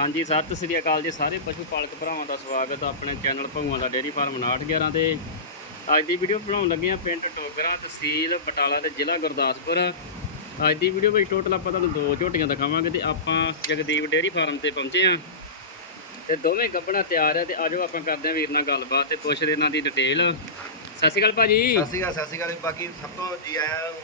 ਹਾਂਜੀ ਸਤਿ ਸ੍ਰੀ ਅਕਾਲ ਜੀ, ਸਾਰੇ ਪਸ਼ੂ ਪਾਲਕ ਭਰਾਵਾਂ ਦਾ ਸਵਾਗਤ ਆ ਆਪਣੇ ਚੈਨਲ ਭਗਵਾਂ ਦਾ ਡੇਅਰੀ ਫਾਰਮ 911 ਤੇ। ਅੱਜ ਦੀ ਵੀਡੀਓ ਬਣਾਉਣ ਲੱਗੇ ਆ ਪਿੰਡ ਟੋਗਰਾ ਤਹਿਸੀਲ ਬਟਾਲਾ ਤੇ ਜ਼ਿਲ੍ਹਾ ਗੁਰਦਾਸਪੁਰ। ਅੱਜ ਦੀ ਵੀਡੀਓ ਵਿੱਚ ਟੋਟਲ ਆਪਾਂ ਤੁਹਾਨੂੰ ਦੋ ਝੋਟੀਆਂ ਦਿਖਾਵਾਂਗੇ ਤੇ ਆਪਾਂ ਜਗਦੀਪ ਡੇਅਰੀ ਫਾਰਮ ਤੇ ਪਹੁੰਚੇ ਆ। ਤੇ ਦੋਵੇਂ ਗੱਭਣਾ ਤਿਆਰ ਆ ਤੇ ਆਜੋ ਆਪਾਂ ਕਰਦੇ ਆ ਵੀਰ ਨਾਲ ਗੱਲਬਾਤ ਤੇ ਪੁੱਛਦੇ ਇਹਨਾਂ ਦੀ ਡਿਟੇਲ ਸਤਿ ਸ਼੍ਰੀ ਅਕਾਲ ਭਾਜੀ। ਸਤਿ ਸ਼੍ਰੀ ਅਕਾਲ, ਸਤਿ ਸ਼੍ਰੀ ਅਕਾਲ ਬਾਕੀ ਸਭ ਤੋਂ ਜੀ ਆਇਆਂ ਨੂੰ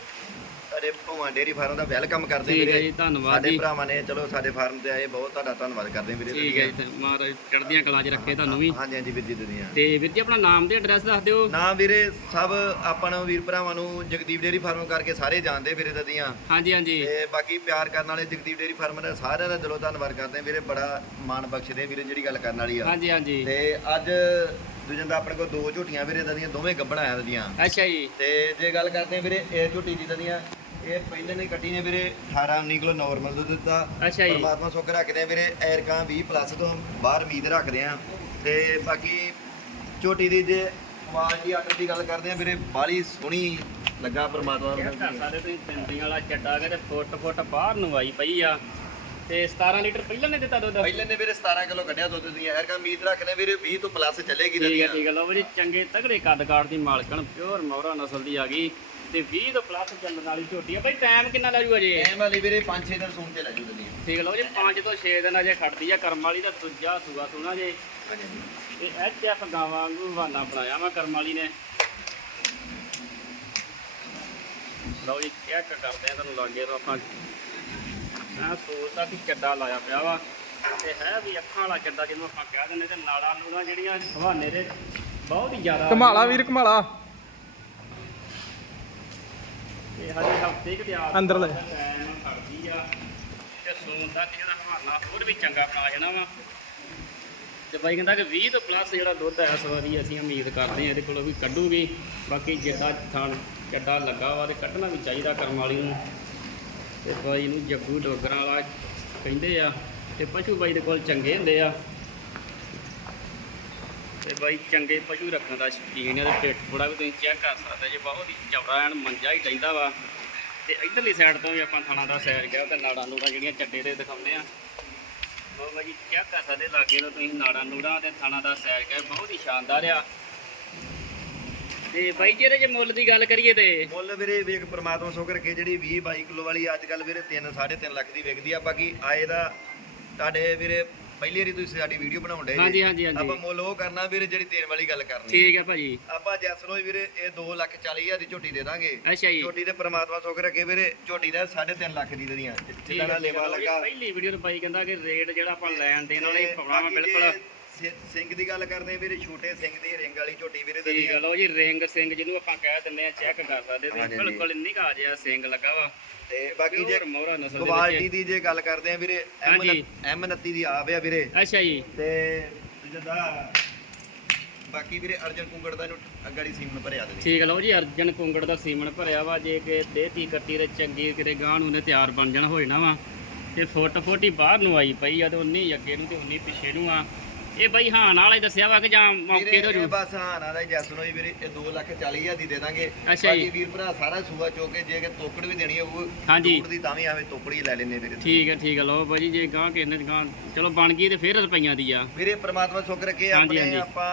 ਸਾਡੇ ਭਗਵਾਨ ਡੇਰੀ ਫਾਰਮ ਦਾ ਵੈਲਕਮ ਕਰਦੇ ਠੀਕ ਹੈ ਵੀਰੇ। ਜੀ ਧੰਨਵਾਦ ਸਾਡੇ ਜੀ। ਭਰਾਵਾਂ ਨੇ ਚਲੋ ਸਾਡੇ ਫਾਰਮ ਤੇ ਆਏ ਬਹੁਤ ਤੁਹਾਡਾ ਧੰਨਵਾਦ ਕਰਦੇ ਹਾਂ ਵੀਰੇ ਠੀਕ ਹੈ ਜੀ ਤੇ ਮਹਾਰਾਜ ਚੜ੍ਹਦੀਆਂ ਕਲਾਂ 'ਚ ਰੱਖੇ ਤੁਹਾਨੂੰ ਵੀ। ਹਾਂਜੀ ਹਾਂਜੀ ਵੀਰ ਜੀ ਦੁਨੀਆ ਤੇ ਵੀਰ ਜੀ ਆਪਣਾ ਨਾਮ ਤੇ ਐਡਰੈਸ ਦੱਸ ਦਿਓ। ਨਾ ਵੀਰੇ ਸਭ ਆਪਾਂ ਨੂੰ ਵੀਰ ਭਰਾਵਾਂ ਨੂੰ ਜਗਦੀਪ ਡੇਰੀ ਫਾਰਮ ਕਰਕੇ ਸਾਰੇ ਜਾਣਦੇ ਵੀਰੇ ਦਦੀਆਂ ਹਾਂਜੀ ਹਾਂਜੀ। ਤੇ ਬਾਕੀ ਪਿਆਰ ਕਰਨ ਵਾਲੇ ਜਗਦੀਪ ਡੇਰੀ ਫਾਰਮ ਦਾ ਸਾਰਿਆਂ ਦਾ ਦਿਲੋਂ ਧੰਨਵਾਦ ਕਰਦੇ ਹਾਂ ਵੀਰੇ ਬੜਾ ਮਾਣ ਬਖਸ਼ਦੇ ਵੀਰੇ ਜਿਹੜੀ ਗੱਲ ਕਰਨ ਵਾਲੀ ਆ। ਹਾਂਜੀ ਹਾਂਜੀ। ਤੇ ਅੱਜ ਦੂਜਨ ਦਾ ਆਪਣੇ ਕੋਲ ਦੋ ਝੋਟੀਆਂ ਵੀਰੇ ਦਦੀਆਂ ਦੋਵੇਂ ਗੱਬਣਾ ਆ ਦਦੀਆਂ ਅੱਛਾ ਜੀ। ਤੇ ਜੇ ਗੱਲ ਕਰਦੇ ਆ ਵੀਰੇ ਇਹ ਝੋਟੀ ਦੀ ਦਦੀਆਂ ਇਹ ਪਹਿਲੇ ਨੇ ਕੱਟੀ ਨੇ ਵੀਰੇ 18 19 ਕਿਲੋ ਨਾਰਮਲ ਦੁੱਧ ਦਿੱਤਾ। ਅੱਛਾ ਜੀ। ਪਰਮਾਤਮਾ ਸੁੱਖ ਰੱਖਦੇ ਆ ਵੀਰੇ ਐਰਕਾਂ 20 ਪਲੱਸ ਤੋਂ ਬਾਹਰ ਉਮੀਦ ਰੱਖਦੇ ਆ। ਤੇ ਬਾਕੀ ਝੋਟੀ ਦੀ ਜੇ ਕੁਆਲਿਟੀ ਆਟਰ ਦੀ ਗੱਲ ਕਰਦੇ ਆ ਵੀਰੇ ਬਾਲੀ ਸੋਹਣੀ ਲੱਗਾ ਪਰਮਾਤਮਾ ਯਾਰ ਨੂੰ ਘਰ ਸਾਡੇ ਤੁਸੀਂ ਪਿੰਡਿੰਗ ਵਾਲਾ ਚੱਡਾ ਕੇ ਤੇ ਫੁੱਟ ਫੁੱਟ ਬਾਹਰ ਨੂੰ ਆਈ ਪਈ ਆ। ਤੇ 17 ਲੀਟਰ ਪਹਿਲਾਂ ਨੇ ਦਿੱਤਾ ਦੁੱਧ? ਪਹਿਲੇ ਨੇ ਵੀਰੇ 17 ਕਿਲੋ ਕੱਢਿਆ ਦੁੱਧ ਦੀਆਂ। ਐਰਕਾਂ ਉਮੀਦ ਰੱਖਦੇ ਵੀਰੇ 20 ਤੋਂ ਪਲੱਸ ਚੱਲੇਗੀ ਠੀਕ ਹੈ ਠੀਕ ਹੈ। ਲਓ ਜੀ ਚੰਗੇ ਤਗੜੇ ਕੱਦ ਕਾਠ ਦੀ ਮਾਲਕਣ ਪਿਓਰ ਮੌਰਾ ਨਸਲ ਦੀ ਆ ਗਈ। ਤੇ 20 ਤੋਂ ਪਲੱਸ ਚੱਲਣ ਵਾਲੀ ਝੋਟੀ ਆ। ਬਈ ਟਾਈਮ ਕਿੰਨਾ ਲੈ ਜੂਗਾ ਜੀ? ਐਮ ਵਾਲੀ ਵੀਰੇ 5-6 ਦਿਨ ਸੁਣ ਕੇ ਲੈ ਜੂ ਦਦੀਆਂ ਠੀਕ ਲਓ ਜੀ 5 ਤੋਂ 6 ਦਿਨ ਅਜੇ ਖੜਦੀ ਆ। ਕਰਮ ਵਾਲੀ ਦਾ ਦੂਜਾ ਸੂਆ ਸੁਣਾ ਜੇ। ਤੇ ਐਚ ਐਫ ਗਾਵਾਂ ਵਾਂਗੂ ਬਹਾਨਾ ਬਣਾਇਆ ਵਾ ਕਰਮ ਵਾਲੀ ਨੇ। ਲਓ ਜੀ ਚੈੱਕ ਕਰਦੇ ਆ ਤੁਹਾਨੂੰ ਲੱਗੇ ਤਾਂ ਆਪਾਂ। ਆ ਸੋਚਦਾ ਕਿ ਚੱਡਾ ਲਾਇਆ ਪਿਆ ਵਾ। ਤੇ ਹੈ ਵੀ ਅੱਖਾਂ ਵਾਲਾ ਚੱਡਾ ਜਿਹਨੂੰ ਆਪਾਂ ਕਹਿ ਦਿੰਦੇ ਤੇ ਨਾੜਾਂ ਨੂੜਾਂ ਜਿਹੜੀਆਂ ਹਵਾਨੇ ਦੇ ਬਹੁਤ ਹੀ ਜ਼ਿਆਦਾ ਕਮਾਲਾ ਵੀਰ ਕਮਾਲਾ ਤੇ ਹਜੇ ਹਫ਼ਤੇ ਕਿ ਤਿਆਰ ਅੰਦਰ ਲੈ। ਖੜਦੀ ਆ। ਤੇ ਸੂਨ ਤੱਕ ਜਿਹੜਾ ਹਵਾਨਾ ਹੋਰ ਵੀ ਚੰਗਾ ਪਾ ਜਾਣਾ ਵਾ। ਤੇ ਬਾਈ ਕਹਿੰਦਾ ਕਿ 20 ਤੋਂ ਪਲੱਸ ਜਿਹੜਾ ਦੁੱਧ ਹੈ ਇਸ ਵਾਰੀ ਅਸੀਂ ਉਮੀਦ ਕਰਦੇ ਹਾਂ ਇਹਦੇ ਕੋਲੋਂ ਵੀ ਕੱਢੂਗੀ। ਬਾਕੀ ਜਿੱਦਾਂ ਥਣ ਚੱਡਾ ਲੱਗਾ ਵਾ ਤੇ ਕੱਢਣਾ ਵੀ ਚਾਹੀਦਾ ਕਰਮ ਵਾਲੀ ਨੂੰ। ਤੇ ਬਾਈ ਨੂੰ ਜੱਗੂ ਡੋਗਰਾਂ ਵਾਲਾ ਕਹਿੰਦੇ ਆ ਤੇ ਪਸ਼ੂ ਬਾਈ ਦੇ ਕੋਲ ਚੰਗੇ ਹੁੰਦੇ ਆ। ਤੇ ਬਾਈ ਚੰਗੇ ਪਸ਼ੂ ਰੱਖਣ ਦਾ ਸ਼ੌਕੀਨ ਹੈ ਤੇ ਪਿੱਠ ਥੋੜਾ ਵੀ ਤੁਸੀਂ ਚੈੱਕ ਕਰ ਸਕਦੇ ਜੇ ਬਹੁਤ ਹੀ ਚੌੜਾ ਐਨ ਮੰਜਾ ਹੀ ਚਾਹੀਦਾ ਵਾ। ਤੇ ਇਧਰਲੀ ਸਾਈਡ ਤੋਂ ਵੀ ਆਪਾਂ ਥਾਣਾ ਦਾ ਸੈਰ ਗਿਆ ਤੇ ਨਾੜਾਂ ਨੂੜਾਂ ਜਿਹੜੀਆਂ ਚੱਡੇ ਦੇ ਦਿਖਾਉਂਦੇ ਆ। ਬਹੁਤ ਬਾਈ ਚੈੱਕ ਕਰ ਸਕਦੇ ਲਾਗੇ ਤੋਂ ਤੁਸੀਂ ਨਾੜਾਂ ਨੂੜਾਂ ਤੇ ਥਾਣਾ ਦਾ ਸੈਰ ਗਿਆ, ਬਹੁਤ ਹੀ ਸ਼ਾਨਦਾਰ ਆ। ਤੇ ਬਾਈ ਜਿਹੜੇ ਜੇ ਮੁੱਲ ਦੀ ਗੱਲ ਕਰੀਏ ਤੇ। ਮੁੱਲ ਵੀਰੇ ਵੇਖ ਪ੍ਰਮਾਤਮਾ ਸੁੱਖ ਰੱਖੇ ਜਿਹੜੀ 20 22 ਕਿਲੋ ਵਾਲੀ ਅੱਜ ਕੱਲ ਵੀਰੇ 3 3.5 ਲੱਖ ਦੀ ਵਿਕਦੀ ਆ। ਬਾਕੀ ਆਏ ਦਾ ਤੁਹਾਡੇ ਵੀਰੇ ਪਹਿਲੀ ਵਾਰੀ ਤੁਸੀਂ ਸਾਡੀ ਵੀਡੀਓ ਬਣਾਉਣ ਡੇ ਹਾਂਜੀ, ਹਾਂਜੀ, ਹਾਂਜੀ। ਆਪਾਂ ਮੁੱਲ ਉਹ ਕਰਨਾ ਵੀਰੇ ਜਿਹੜੀ ਦੇਣ ਵਾਲੀ ਗੱਲ ਕਰਨੀ। ਠੀਕ ਹੈ ਭਾਜੀ। ਆਪਾਂ ਜੈਸ ਰੋਜ਼ ਵੀਰੇ ਇਹ 2 ਲੱਖ 40 ਹਜ਼ਾਰ ਦੀ ਝੋਟੀ ਦੇ ਦਾਂਗੇ। ਅੱਛਾ ਜੀ। ਝੋਟੀ ਦੇ ਪ੍ਰਮਾਤਮਾ ਸੁੱਖ ਰੱਖੇ ਵੀਰੇ ਝੋਟੀ ਦਾ 3.5 ਲੱਖ ਦੀ ਦਦੀਆਂ ਠੀਕ ਜਿੱਦਾਂ ਲੇਵਾ ਜੀ, ਲੱਗਾ। ਪਹਿਲੀ ਵੀਡੀਓ ਤੋਂ ਭਾਈ ਕਹਿੰਦਾ ਕਿ ਰੇਟ ਜਿਹੜਾ ਆਪਾਂ ਲੈਣ ਦੇਣ ਵਾਲੇ ਤੇ ਬਾਕੀ ਬਿਲਕੁਲ ਜੇ ਸਿ- ਸਿੰਘ ਦੀ ਗੱਲ ਕਰਦੇ ਵੀਰੇ ਛੋਟੇ ਸਿੰਘ ਦੀ ਰਿੰਗ ਵਾਲੀ ਝੋਟੀ ਵੀਰੇ ਠੀਕ ਹੈ ਲਓ ਜੀ ਰਿੰਗ ਸਿੰਘ ਜਿਹਨੂੰ ਆਪਾਂ ਕਹਿ ਦਿੰਦੇ ਆ ਚੈੱਕ ਕਰ ਸਕਦੇ ਤੇ ਹਾਂਜੀ, ਬਿਲਕੁਲ ਨਿਕਾ ਜਿਹਾ ਸਿੰਘ ਲੱਗਾ ਵਾ। ਤੇ ਬਾਕੀ ਜੇ ਮੋਹਰਾ ਨਸਲ ਦੇ ਕੁਆਲਿਟੀ ਵਿੱਚ ਦੀ ਜੇ ਗੱਲ ਕਰਦੇ ਆ ਵੀਰੇ ਹਾਂਜੀ। ਐਮ 29 ਦੀ ਆਪ ਆ ਵੀਰੇ। ਅੱਛਾ ਜੀ। ਤੇ ਜਿੱਦਾਂ ਬਾਕੀ ਵੀਰੇ ਅਰਜਨ ਕੁੰਗੜ ਦਾ ਨੂੰ ਅਗਾੜੀ ਸੀਮਨ ਭਰਿਆ ਦੇ ਠੀਕ ਹੈ ਲਓ ਜੀ ਅਰਜਨ ਕੁੰਗੜ ਦਾ ਸੀਮਨ ਭਰਿਆ ਵਾ। ਜੇ ਕਿ ਦੇਤੀ ਕੱਟੀ ਤੇ ਚੰਗੀ ਕਿਤੇ ਗਾਂ ਨੂੰ ਨੇ ਤਿਆਰ ਬਣ ਜਾਣਾ ਹੋ ਜਾਣਾ ਵਾ। ਤੇ ਫੁੱਟ ਫੁੱਟ ਹੀ ਬਾਹਰ ਨੂੰ ਆਈ ਪਈ ਆ ਤੇ ਉਨੀ ਹੀ ਅੱਗੇ ਨੂੰ ਤੇ ਉਨੀ ਪਿੱਛੇ ਨੂੰ ਆ। ਇਹ ਬਈ ਹਾਂ ਨਾਲ ਹੀ ਦੱਸਿਆ ਵਾ ਕਿ ਜਾਂ ਮੌਕੇ ਤੋਂ ਜੂ ਬਸ ਹਾਂ ਨਾ ਦਾ ਜੈਸ ਨੂੰ ਹੀ ਵੀਰੇ ਇਹ 2 ਲੱਖ 40 ਹਜ਼ਾਰ ਦੀ ਦੇ ਦਾਂਗੇ। ਅੱਛਾ ਜੀ। ਵੀਰ ਭਰਾ ਸਾਰਾ ਸੂਆ ਚੋ ਕੇ ਜੇ ਕਿ ਤੋਕੜ ਵੀ ਦੇਣੀ ਹੋਊ ਹਾਂਜੀ। ਤੋਕੜ ਦੀ ਤਾਂ ਵੀ ਆਵੇ ਤੋਕੜੀ ਲੈ ਲੈਨੇ ਵੀਰੇ। ਠੀਕ ਹੈ ਠੀਕ ਹੈ ਲਓ ਭਾਜੀ ਜੇ ਗਾਂ ਕਿਸੇ ਨੇ ਗਾਂ ਚਲੋ ਬਣ ਗਈ ਤੇ ਫੇਰ ਰੁਪਈਆਂ ਦੀ ਆ। ਵੀਰੇ ਪ੍ਰਮਾਤਮਾ ਸੁੱਖ ਰੱਖੇ ਆਪਣੇ। ਆਪਾਂ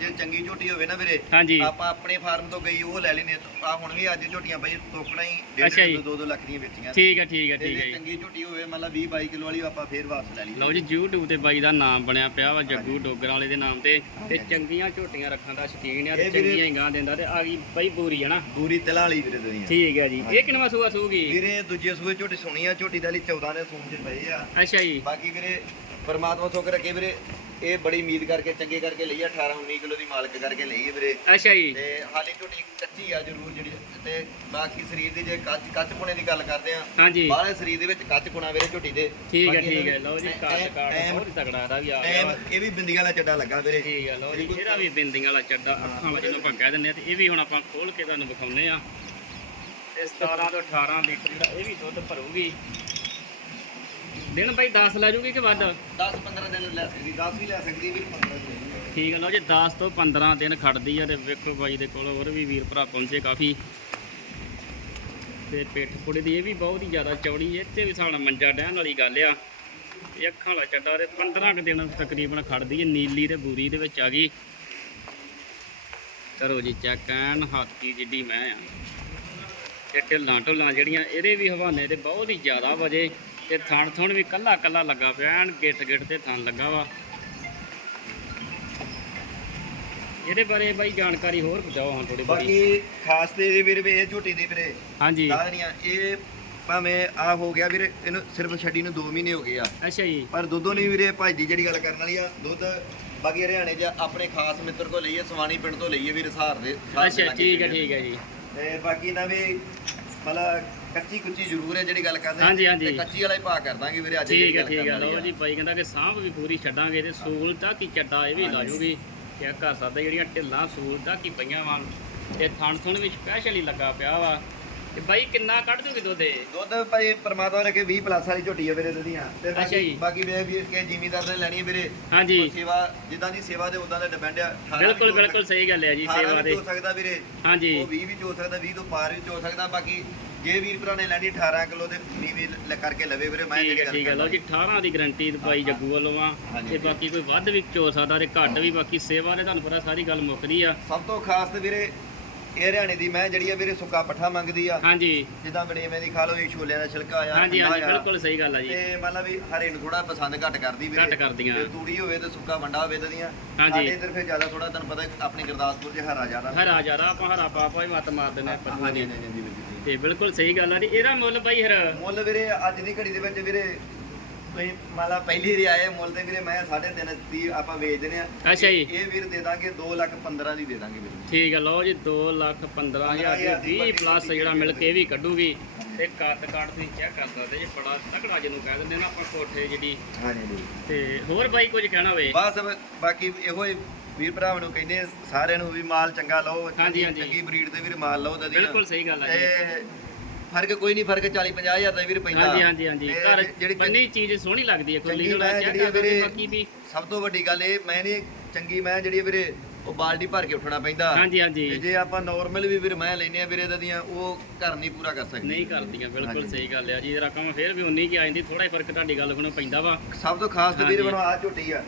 ਜੇ ਚੰਗੀ ਝੋਟੀ ਹੋਵੇ ਨਾ ਵੀਰੇ ਆਪਾਂ ਆਪਣੇ ਫਾਰਮ ਤੋਂ ਗਈ ਉਹ ਲੈ ਲੈਨੇ ਆ ਹੁਣ ਵੀ ਅੱਜ ਝੋਟੀਆਂ ਪਈ ਤੋਕੜਾਂ ਹੀ ਅੱਛਾ ਜੀ। 2 2 ਲੱਖ ਦੀਆਂ ਵੇਚੀਆਂ। ਠੀਕ ਹੈ ਠੀਕ ਹੈ ਠੀਕ ਹੈ ਜੇ। ਜੀ ਚੰਗੀ ਝੋਟੀ ਹੋਵੇ ਮਤਲਬ 20 22 ਕਿਲੋ ਵਾਲੀ ਆਪਾਂ ਫੇਰ ਵਾਪਸ ਲੈ ਲਈ ਲਓ ਜੀ YouTube ਤੇ ਬਾਈ ਦਾ ਨਾਮ ਬਣਿਆ ਪਿਆ ਵਾ ਜੱਗੂ ਡੋਗਰ ਵਾਲੇ ਦੇ ਨਾਮ ਤੇ ਤੇ ਚੰਗੀਆਂ ਝੋਟੀਆਂ ਰੱਖਣ ਦਾ ਸ਼ੌਕੀਨ ਆ ਤੇ ਇਹ ਵੀਰੇ- ਚੰਗੀਆਂ ਗਾਂ ਦਿੰਦਾ ਤੇ ਆ ਗਈ ਬਾਈ ਪੂਰੀ ਹੈ ਨਾ। ਪੂਰੀ ਤਿਲਾਂ ਵਾਲੀ ਵੀਰੇ ਦੁਨੀਆ ਠੀਕ ਹੈ ਜੀ। ਇਹ ਕਿੰਨਵਾ ਸੂਆ ਸੂਗੀ? ਵੀਰੇ ਦੂਜੇ ਸੂਏ ਝੋਟੀ ਸੁਣੀ ਆ ਝੋਟੀ ਦਾ ਲਈ 14 ਦੇ ਸੂਣ ਚ ਪਏ ਆ। ਅੱਛਾ ਜੀ। ਬਾਕੀ ਵੀਰੇ ਪਰਮਾਤਮਾ ਸੁੱਖ ਰੱਖੇ ਵੀਰੇ। ਇਹ ਬੜੀ ਉਮੀਦ ਕਰਕੇ ਚੰਗੇ ਕਰਕੇ ਲਈ ਆ 18 19 ਕਿਲੋ ਦੀ ਮਾਲਕ ਕਰਕੇ ਲਈ ਹੈ ਵੀਰੇ। ਅੱਛਾ ਜੀ। ਤੇ ਹਾਲੀ ਝੋਟੀ ਕੱਚੀ ਆ ਜ਼ਰੂਰ ਜਿਹੜੀ ਤੇ ਬਾਕੀ ਸਰੀਰ ਦੀ ਜੇ ਕੱਚ ਕੱਚ ਪੁਣੇ ਦੀ ਗੱਲ ਕਰਦੇ ਆ ਹਾਂਜੀ। ਬਾਹਲੇ ਸਰੀਰ ਦੇ ਵਿੱਚ ਕੱਚ ਪੁਣਾ ਵੀਰੇ ਝੋਟੀ ਦੇ। ਠੀਕ ਹੈ ਠੀਕ ਹੈ ਇਹਦਾ ਲਓ ਜੀ ਕਾਟ ਕਾਟ ਬਹੁਤ ਹੀ ਤਗੜਾ ਦਾ ਵੀ ਆ ਗਿਆ। ਇਹ ਵੀ ਬਿੰਦੀਆਂ ਵਾਲਾ ਚੱਡਾ ਲੱਗਾ ਵੀਰੇ। ਠੀਕ ਹੈ ਲਓ ਜੀ ਇਹਦਾ ਵੀ ਬਿੰਦੀਆਂ ਵਾਲਾ ਚੱਡਾ ਅੱਖਾਂ ਵਾਲਾ ਜਿਹਨੂੰ ਆਪਾਂ ਕਹਿ ਦਿੰਦੇ ਆ ਤੇ ਇਹ ਵੀ ਹੁਣ ਆਪਾਂ ਖੋਲ ਕੇ ਤੁਹਾਨੂੰ ਵਿਖਾਉਂਦੇ ਆ। ਤੇ 17 ਤੋਂ 18 ਲੀਟਰ ਜਿਹੜਾ ਇਹ ਵੀ ਦੁੱਧ ਭਰੂਗੀ। ਦਿਨ ਬਾਈ 10 ਲੈ ਜੂਗੀ ਕਿ ਵੱਧ? 10 15 ਦਿਨ ਲੈ ਸਕਦੀ 10 ਵੀ ਲੈ ਸਕਦੀ ਵੀ 15 ਦਿਨ ਠੀਕ ਹੈ ਲਓ ਜੀ 10 ਤੋਂ 15 ਦਿਨ ਖੜਦੀ ਆ ਤੇ ਵੇਖੋ ਬਾਈ ਦੇ ਕੋਲ ਹੋਰ ਵੀ ਵੀਰ ਭਰਾ ਪਹੁੰਚੇ ਕਾਫੀ। ਤੇ ਪਿੱਠ ਪੁੜੇ ਦੀ ਇਹ ਵੀ ਬਹੁਤ ਹੀ ਜ਼ਿਆਦਾ ਚੌੜੀ ਹੈ ਤੇ ਵੀ ਸਾਡਾ ਮੰਜਾ ਡਹਿਣ ਵਾਲੀ ਗੱਲ ਆ। ਇਹ ਅੱਖਾਂ ਵਾਲਾ ਚੱਡਾ ਤੇ 15 ਕੁ ਦਿਨ ਤਕਰੀਬਨ ਖੜਦੀ ਹੈ ਨੀਲੀ ਤੇ ਬੂਰੀ ਦੇ ਵਿੱਚ ਆ ਗਈ। ਕਰੋ ਜੀ ਚੈੱਕ ਐਨ ਹਾਥੀ ਜਿੱਡੀ ਮੈਂ ਆ। ਤੇ ਢਿੱਲਾਂ ਢੁੱਲਾਂ ਜਿਹੜੀਆਂ ਇਹਦੇ ਵੀ ਹਵਾਨੇ ਤੇ ਬਹੁਤ ਹੀ ਜ਼ਿਆਦਾ ਵਜੇ। ਤੇ ਥਣ ਥਣ ਵੀ ਕੱਲਾ ਕੱਲਾ ਲੱਗਾ ਪਿਆ ਐਨ ਗਿੱਟ ਗਿੱਟ ਤੇ ਥਣ ਲੱਗਾ ਵਾ। ਇਹਦੇ ਬਾਰੇ ਬਾਈ ਜਾਣਕਾਰੀ ਹੋਰ ਬਚਾਓ ਹਾਂ ਥੋੜੀ ਬਾਕੀ ਖਾਸ ਤੇ ਇਹ ਵੀਰੇ ਵੀ ਇਹ ਝੋਟੀ ਦੀ ਵੀਰੇ। ਹਾਂਜੀ। ਦਾਦਰੀਆਂ ਇਹ ਭਾਵੇਂ ਆ ਹੋ ਗਿਆ ਵੀਰੇ ਇਹਨੂੰ ਸਿਰਫ ਛੱਡੀ ਨੂੰ 2 ਮਹੀਨੇ ਹੋ ਗਏ ਆ। ਅੱਛਾ ਜੀ। ਪਰ ਦੁੱਧੋਂ ਨਹੀਂ ਵੀਰੇ ਭਾਈ ਦੀ ਜਿਹੜੀ ਗੱਲ ਕਰਨ ਵਾਲੀ ਆ ਦੁੱਧ ਬਾਕੀ ਹਰਿਆਣੇ 'ਚ ਆਪਣੇ ਖਾਸ ਮਿੱਤਰ ਕੋਲ ਲਈਏ ਸਵਾਨੀ ਪਿੰਡ ਤੋਂ ਲਈਏ ਵੀਰੇ ਸਹਾਰ ਦੇ ਅੱਛਾ ਠੀਕ ਹੈ। ਠੀਕ ਹੈ ਜੀ। ਤੇ ਬਾਕੀ ਨਾ ਵੀ ਮਤਲਬ ਕੱਚੀ ਕੁੱਚੀ ਜ਼ਰੂਰ ਹੈ ਜਿਹੜੀ ਗੱਲ ਕਰਦੇ ਹਾਂਜੀ, ਹਾਂਜੀ। ਤੇ ਕੱਚੀ ਵਾਲਾ ਹੀ ਭਾਅ ਕਰ ਦਾਂਗੇ ਵੀਰੇ ਅੱਜ ਠੀਕ ਹੈ ਜਿਹੜੀ ਠੀਕ ਗੱਲ ਹੈ। ਕਰਨ ਲਓ ਵਾਲੀ ਜੀ ਬਾਈ ਕਹਿੰਦਾ ਕਿ ਸਾਂਭ ਵੀ ਪੂਰੀ ਛੱਡਾਂਗੇ ਤੇ ਸੂਲ ਦਾ ਕੀ ਚੱਡਾ ਇਹ ਵੀ ਲਾ ਜੂਗੀ। ਚੈੱਕ ਕਰ ਸਕਦੇ ਜਿਹੜੀਆਂ ਢਿੱਲਾਂ ਸੂਲ ਦਾ ਕੀ ਪਈਆਂ ਵਾਂ। ਤੇ ਥਣ ਥਣ ਵਿੱਚ ਸਪੈਸ਼ਲ ਲੱਗਾ ਪਿਆ ਵਾ। ਤੇ ਬਾਈ ਕਿੰਨਾ ਕੱਢ ਦੂਗੀ ਦੁੱਧ ਇਹ? ਦੁੱਧ ਭਾਈ ਪਰਮਾਤਮਾ ਨੇ ਕਿ 20 ਪਲੱਸ ਵਾਲੀ ਝੋਟੀ ਹੈ ਵੀਰੇ ਦੁੱਧੀਆਂ। ਤੇ ਅੱਛਾ ਬਾਕੀ ਜੀ। ਬਾਕੀ ਵੇ ਵੀਰ ਕੇ ਜ਼ਿਮੀਦਾਰ ਨੇ ਲੈਣੀ ਹੈ ਵੀਰੇ। ਹਾਂਜੀ। ਸੇਵਾ ਜਿੱਦਾਂ ਦੀ ਸੇਵਾ ਦੇ ਉਦਾਂ ਦਾ ਡਿਪੈਂਡ ਆ। 18 ਬਿਲਕੁਲ ਵੀ ਬਿਲਕੁਲ ਸਹੀ ਗੱਲ ਹੈ ਜੀ ਸੇਵਾ ਵੀ ਦੇ। ਹੋ ਸਕਦਾ ਵੀਰੇ। ਹਾਂਜੀ। ਉਹ 20 ਵੀ ਹੋ ਸਕਦਾ 20 ਤੋਂ ਪਾਰ ਵੀ ਹੋ ਸਕਦਾ। ਬਾਕੀ ਜੇ ਵੀਰ ਭਰਾ ਨੇ ਲੈਣੀ 18 ਕਿਲੋ ਦੇ ਨੀਵੀਂ ਲ- ਕਰਕੇ ਲਵੇ ਵੀਰੇ ਮੈਂ ਠੀਕ ਹੈ ਠੀਕ ਹੈ ਲਓ ਜੀ ਕਰਦਾ 18 ਦੀ ਗਰੰਟੀ ਬਾਈ ਜੱਗੂ ਵੱਲੋਂ ਆ। ਹਾਂਜੀ, ਤੇ ਬਾਕੀ ਕੋਈ ਵੱਧ ਵੀ ਚੋ ਸਕਦਾ ਤੇ ਘੱਟ ਵੀ ਬਾਕੀ ਸੇਵਾ ਦੇ ਤੁਹਾਨੂੰ ਪਤਾ ਸਾਰੀ ਗੱਲ ਮੁੱਕਦੀ ਆ। ਸਭ ਤੋਂ ਖਾਸ ਤੇ ਵੀਰੇ ਇਹ ਹਰਿਆਣੇ ਦੀ ਮੈਂ ਜਿਹੜੀ ਆ ਵੀਰੇ ਸੁੱਕਾ ਪੱਠਾ ਮੰਗਦੀ ਆ। ਹਾਂਜੀ। ਜਿੱਦਾਂ ਬੜੇਵੇਂ ਦੀ ਖਾ ਲਓ ਇਹ ਛੋਲਿਆਂ ਦਾ ਛਿਲਕਾ ਆ ਹਾਂਜੀ ਠੰਡਾ ਹਾਂਜੀ ਆ। ਬਿਲਕੁਲ ਸਹੀ ਗੱਲ ਆ ਜੀ। ਤੇ ਮਤਲਬ ਵੀ ਹਰੇ ਨੂੰ ਥੋੜਾ ਪਸੰਦ ਘੱਟ ਕਰਦੀ ਵੀਰੇ। ਘੱਟ ਕਰਦੀਆਂ। ਤੇ ਤੂੜੀ ਹੋਵੇ ਤੇ ਸੁੱਕਾ ਵੰਡਾ ਹੋਵੇ ਤਦੀਆਂ ਹਾਂਜੀ। ਸਾਡੇ ਇੱਧਰ ਫਿਰ ਜ਼ਿਆਦਾ ਥੋੜਾ ਤੁਹਾਨੂੰ ਪਤਾ ਆਪਣੀ ਗੁਰਦਾਸਪੁਰ 'ਚ ਹਰਾ ਜ਼ਿਆਦਾ। ਹਰਾ ਜਾਰਾ ਆਪਾਂ ਹਰਾ ਪਾਪਾ ਹੀ ਮੱਤ ਮਾਰ ਦਿੰਦੇ ਆ ਪੱਤੂ ਹਾਂਜੀ ਦੀ ਹਾਂਜੀ ਹਾਂਜੀ ਵੀਰੇ ਜੀ। ਤੇ ਬਿਲਕੁਲ ਸਹੀ ਗੱਲ ਆ ਜੀ। ਇਹਦਾ ਮੁੱਲ ਬਾਈ ਹਰ ਮੁੱਲ ਵੀਰੇ ਅੱਜ ਦੀ ਘੜੀ ਦੇ ਵਿੱਚ ਵੀਰੇ ਕੋਈ ਮਾਲਾ ਪਹਿਲੀ ਰੀ ਆਏ ਮੁੱਲ ਤੇ ਵੀਰੇ ਮੈਂ 3.5 ਦੀ ਆਪਾਂ ਵੇਚ ਦਿੰਦੇ ਆ ਅੱਛਾ ਜੀ। ਇਹ ਵੀਰ ਦੇ ਦਾਂਗੇ 2 ਲੱਖ 15 ਦੀ ਦੇ ਦਾਂਗੇ ਵੀਰੇ। ਠੀਕ ਹੈ ਲਓ ਜੀ 2 ਲੱਖ 15000 ਦੀ 20 ਪਲੱਸ ਜਿਹੜਾ ਮਿਲ ਕੇ ਵੀ ਕੱਢੂਗੀ। ਤੇ ਕੱਦ ਕਾਟ ਤੁਸੀਂ ਚੈੱਕ ਕਰ ਸਕਦੇ ਜੀ ਬੜਾ ਤਕੜਾ ਜਿਹਨੂੰ ਕਹਿ ਦਿੰਦੇ ਨਾ ਆਪਾਂ ਕੋਠੇ ਜਿਹੜੀ। ਹਾਂਜੀ ਜੀ ਤੇ ਹੋਰ ਬਾਈ ਕੁਝ ਕਹਿਣਾ ਹੋਵੇ? ਬਸ ਬਾਕੀ ਇਹੋ ਹੀ ਵੀਰ ਭਰਾਵਾਂ ਨੂੰ ਕਹਿੰਦੇ ਸਾਰਿਆਂ ਨੂੰ ਵੀ ਮਾਲ ਚੰਗਾ ਲਓ ਹਾਂਜੀ, ਹਾਂਜੀ। ਚੰਗੀ ਬਰੀਡ ਦੇ ਵੀਰ ਮਾਲ ਲਓ ਬਿਲਕੁਲ ਸਹੀ ਗੱਲ ਆ ਜੀ। ਤੇ ਫ਼ਰਕ ਕੋਈ ਨਹੀਂ ਫ਼ਰਕ 40 50 ਹਜ਼ਾਰ ਦਾ ਵੀਰ ਪੈਂਦਾ ਹਾਂਜੀ ਹਾਂਜੀ ਹਾਂਜੀ। ਤੇ ਘਰ ਜਿਹੜੀ ਬੰਨੀ ਚੀਜ਼ ਸੋਹਣੀ ਲੱਗਦੀ ਹੈ ਖੁੱਲੀ ਚੰਗੀ ਮੈਂ ਜਿਹੜੀ ਵੀਰੇ- ਬਾਕੀ ਵੀ। ਸਭ ਤੋਂ ਵੱਡੀ ਗੱਲ ਇਹ ਮੈਂ ਨਹੀਂ ਚੰਗੀ ਮੈਂ ਜਿਹੜੀ ਵੀਰੇ ਉਹ ਬਾਲਟੀ ਭਰ ਕੇ ਉੱਠਣਾ ਪੈਂਦਾ। ਹਾਂਜੀ ਹਾਂਜੀ। ਜੇ ਆਪਾਂ ਨਾਰਮਲ ਵੀ ਵੀਰ ਮੈਂ ਲੈਨੇ ਆ ਵੀਰੇ ਦਦੀਆਂ ਉਹ ਘਰ ਨਹੀਂ ਪੂਰਾ ਕਰ ਸਕਦੀ ਨਹੀਂ ਕਰਦੀਆਂ ਬਿਲਕੁਲ। ਸਹੀ ਗੱਲ ਆ ਜੀ। ਰਕਮ ਫੇਰ ਵੀ ਉਨੀ ਕੀ ਆ ਜਾਂਦੀ ਥੋੜਾ ਹੀ ਫ਼ਰਕ ਤੁਹਾਡੀ ਗੱਲ ਸੁਣੋ ਪੈਂਦਾ ਵਾ। ਸਭ ਤੋਂ ਖਾਸ ਤੇ ਵੀਰ ਹਾਂਜੀ। ਬਣੋ ਆ ਝੋਟੀ ਆ।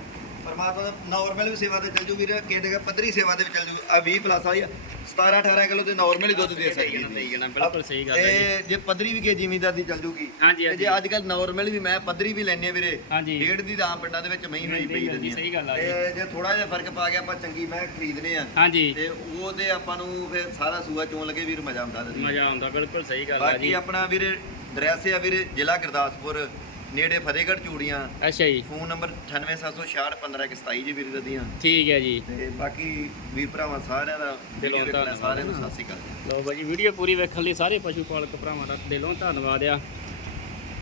ਪਰਮਾਤਮਾ ਦਾ ਨਾਰਮਲ ਵੀ ਸੇਵਾ ਤੇ ਚੱਲ ਜੂ ਵੀਰ ਕਿਹਦੇ ਪੱਧਰੀ ਸੇਵਾ ਦੇ ਵਿੱਚ ਚੱਲ ਜੂ ਆ 20 ਪਲੱਸ ਵਾਲੀ ਆ। 17 18 ਕਿਲੋ ਤੇ ਨਾਰਮਲ ਹੀ ਦੁੱਧ ਦੇ ਸਕਦੀ ਹੈ। ਆ, ਬਿਲਕੁਲ ਸਹੀ ਗੱਲ ਹੈ ਜੀ। ਤੇ ਜੇ ਪੱਧਰੀ ਵੀ ਕੇ ਜ਼ਿਮੀਦਾਰ ਦੀ ਚੱਲ ਜੂਗੀ ਹਾਂਜੀ ਤੇ ਹਾਂਜੀ ਜੇ ਅੱਜ ਕੱਲ ਨਾਰਮਲ ਵੀ ਮੈਂ ਪੱਧਰੀ ਵੀ ਲੈਣੇ ਵੀਰੇ ਹਾਂਜੀ। ਡੇਢ ਦੀ ਦਾਮ ਪਿੰਡਾਂ ਦੇ ਵਿੱਚ ਮਹੀਂ ਹੋਈ ਪਈ ਹਾਂਜੀ, ਰਹਿੰਦੀ ਸਹੀ ਗੱਲ ਆ ਜੀ। ਤੇ ਜੇ ਥੋੜਾ ਜਿਹਾ ਫ਼ਰਕ ਪਾ ਗਿਆ ਆਪਾਂ ਚੰਗੀ ਮੈਂ ਖਰੀਦਨੇ ਆ ਹਾਂਜੀ। ਤੇ ਉਹ ਤੇ ਆਪਾਂ ਨੂੰ ਫਿਰ ਸਾਰਾ ਸੂਆ ਚੋਣ ਲੱਗੇ ਵੀਰ ਮਜ਼ਾ ਆਉਂਦਾ ਮਜ਼ਾ ਆਉਂਦਾ ਬਿਲਕੁਲ ਸਹੀ ਗੱਲ ਆ ਬਾਕੀ ਜੀ। ਆਪਣਾ ਵੀਰੇ ਡਰੈਸ ਆ ਵੀਰੇ ਜ਼ਿਲ੍ਹਾ ਗੁਰਦਾਸਪੁਰ। ਨੇੜੇ ਫਤਿਹਗੜ੍ਹ ਚੂੜੀਆਂ। ਅੱਛਾ ਜੀ। ਫੋਨ ਨੰਬਰ 9876615127 ਜੀ ਵੀਰ ਦਦੀਆਂ ਠੀਕ ਹੈ ਜੀ। ਤੇ ਬਾਕੀ ਵੀਰ ਭਰਾਵਾਂ ਸਾਰਿਆਂ ਦਾ ਦਿਲੋਂ। ਸਾਰਿਆਂ ਨੂੰ ਸਤਿ ਸ਼੍ਰੀ ਅਕਾਲ। ਲਓ ਬਾਜੀ ਵੀਡੀਓ ਪੂਰੀ ਵੇਖਣ ਲਈ ਸਾਰੇ ਪਸ਼ੂ ਪਾਲਕ ਭਰਾਵਾਂ ਦਾ ਦਿਲੋਂ ਧੰਨਵਾਦ ਆ।